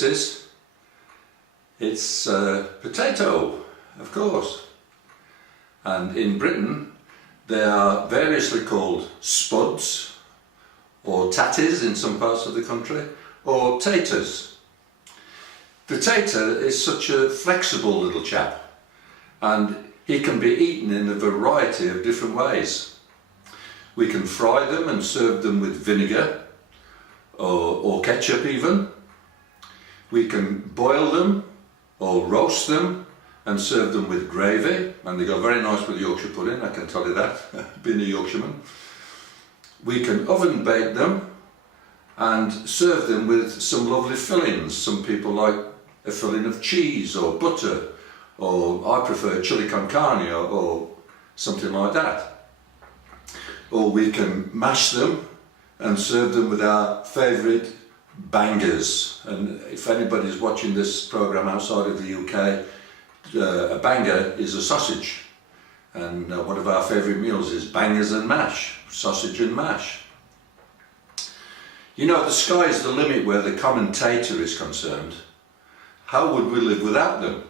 this is? It's potato, of course. And in Britain they are variously called spuds, or tatties in some parts of the country, or taters. The tater is such a flexible little chap, and he can be eaten in a variety of different ways. We can fry them and serve them with vinegar or ketchup even. We can boil them or roast them and serve them with gravy, and they go very nice with Yorkshire pudding, I can tell you that, being a Yorkshireman. We can oven bake them and serve them with some lovely fillings. Some people like a filling of cheese or butter, or I prefer chili con carne or something like that. Or we can mash them and serve them with our favourite bangers. And if anybody's watching this programme outside of the UK, a banger is a sausage, and one of our favourite meals is bangers and mash, sausage and mash. You know, the sky's the limit where the common tater is concerned. How would we live without them?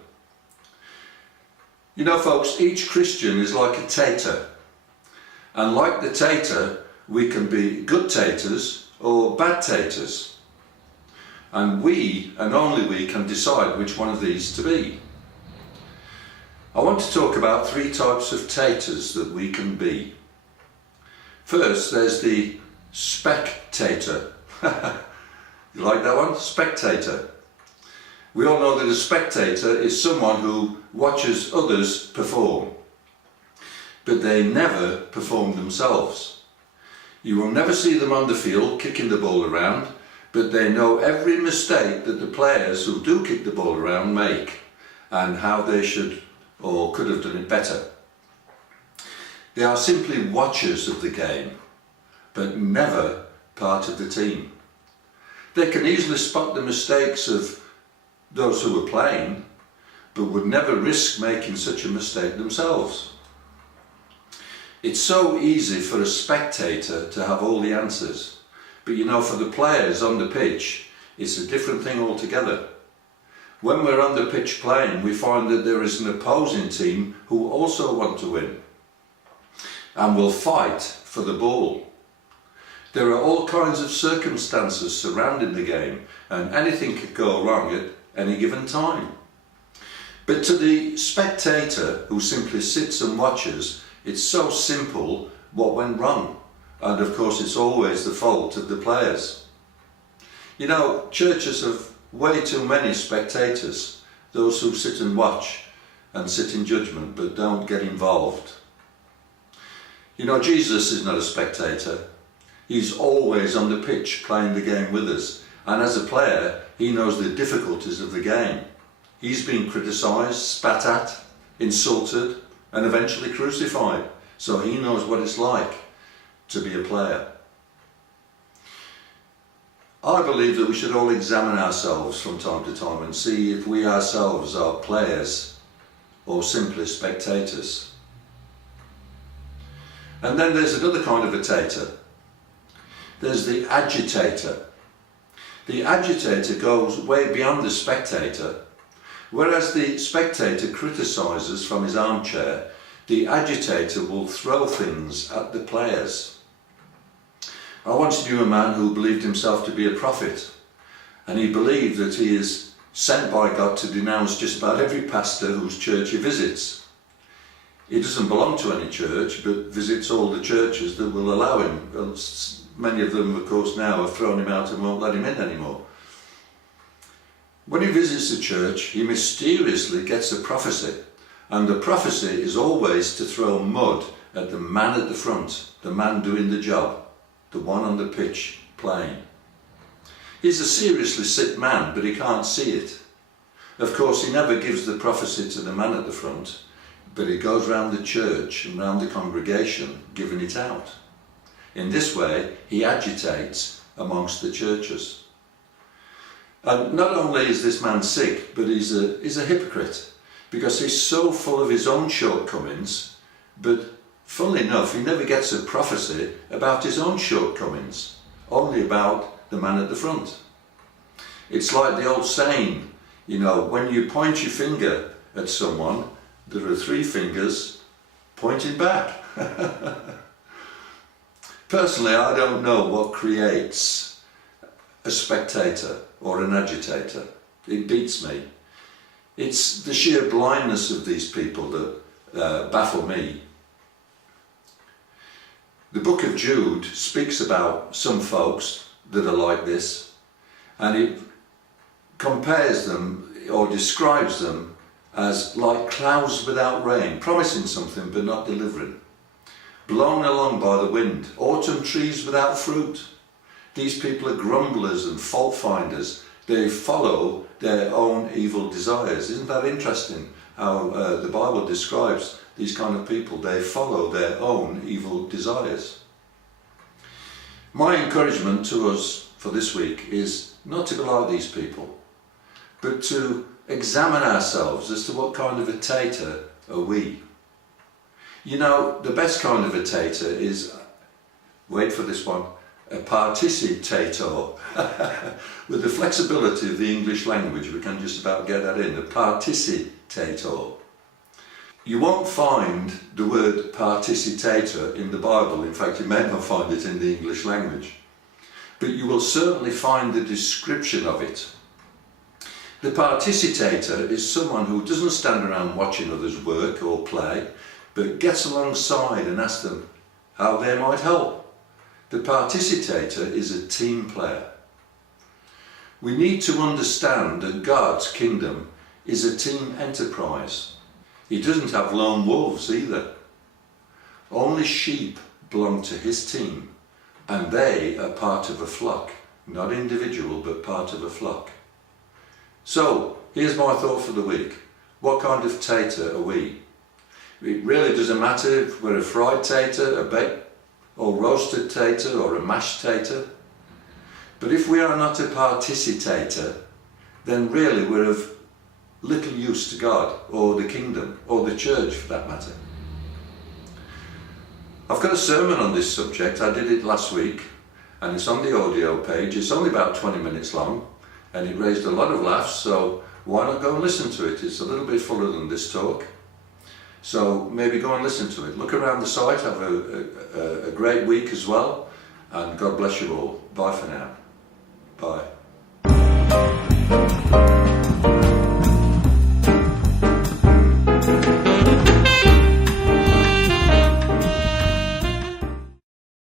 You know, folks, each Christian is like a tater, and like the tater we can be good taters or bad taters, and we, and only we, can decide which one of these to be. I want to talk about three types of taters that we can be. First, there's the spectator. You like that one? Spectator. We all know that a spectator is someone who watches others perform, but they never perform themselves. You will never see them on the field kicking the ball around, but they know every mistake that the players who do kick the ball around make, and how they should or could have done it better. They are simply watchers of the game, but never part of the team. They can easily spot the mistakes of those who are playing, but would never risk making such a mistake themselves. It's so easy for a spectator to have all the answers, but you know, for the players on the pitch, it's a different thing altogether. When we're on the pitch playing, we find that there is an opposing team who also want to win and will fight for the ball. There are all kinds of circumstances surrounding the game, and anything could go wrong at any given time. But to the spectator who simply sits and watches, it's so simple what went wrong, and of course it's always the fault of the players. You know, churches have way too many spectators, those who sit and watch and sit in judgment but don't get involved. You know, Jesus is not a spectator. He's always on the pitch playing the game with us, and as a player he knows the difficulties of the game. He's been criticised, spat at, insulted and eventually crucified, so he knows what it's like to be a player. I believe that we should all examine ourselves from time to time and see if we ourselves are players or simply spectators. And then there's another kind of a tater. There's the agitator. The agitator goes way beyond the spectator. Whereas the spectator criticises from his armchair, the agitator will throw things at the players. I once knew a man who believed himself to be a prophet, and he believed that he is sent by God to denounce just about every pastor whose church he visits. He doesn't belong to any church, but visits all the churches that will allow him. Well, many of them, of course, now have thrown him out and won't let him in anymore. When he visits a church, he mysteriously gets a prophecy, and the prophecy is always to throw mud at the man at the front, the man doing the job, the one on the pitch playing. He's a seriously sick man, but he can't see it. Of course, he never gives the prophecy to the man at the front, but he goes round the church and round the congregation giving it out. In this way, he agitates amongst the churches. And not only is this man sick, but he's a hypocrite, because he's so full of his own shortcomings, but funnily enough, he never gets a prophecy about his own shortcomings, only about the man at the front. It's like the old saying, you know, when you point your finger at someone, there are three fingers pointing back. Personally, I don't know what creates a spectator or an agitator. It beats me. It's the sheer blindness of these people that baffle me. The book of Jude speaks about some folks that are like this, and it compares them or describes them as like clouds without rain, promising something but not delivering, blown along by the wind, autumn trees without fruit. These people are grumblers and fault finders. They follow their own evil desires. Isn't that interesting how the Bible describes these kind of people? They follow their own evil desires. My encouragement to us for this week is not to be like these people, but to examine ourselves as to what kind of a tater are we. You know, the best kind of a tater is, wait for this one, a participator. With the flexibility of the English language, we can just about get that in, a participator. You won't find the word participator in the Bible. In fact, you may not find it in the English language. But you will certainly find the description of it. The participator is someone who doesn't stand around watching others work or play, but gets alongside and asks them how they might help. The participator is a team player. We need to understand that God's kingdom is a team enterprise. He doesn't have lone wolves either. Only sheep belong to his team, and they are part of a flock, not individual, but part of a flock. So, here's my thought for the week. What kind of tater are we? It really doesn't matter if we're a fried tater, a baked or roasted tater, or a mashed tater. But if we are not a participator, then really we're of little use to God, or the kingdom, or the church for that matter. I've got a sermon on this subject. I did it last week, and it's on the audio page. It's only about 20 minutes long, and it raised a lot of laughs, so why not go and listen to it? It's a little bit fuller than this talk. So maybe go and listen to it. Look around the site, have a great week as well, and God bless you all. Bye for now. Bye.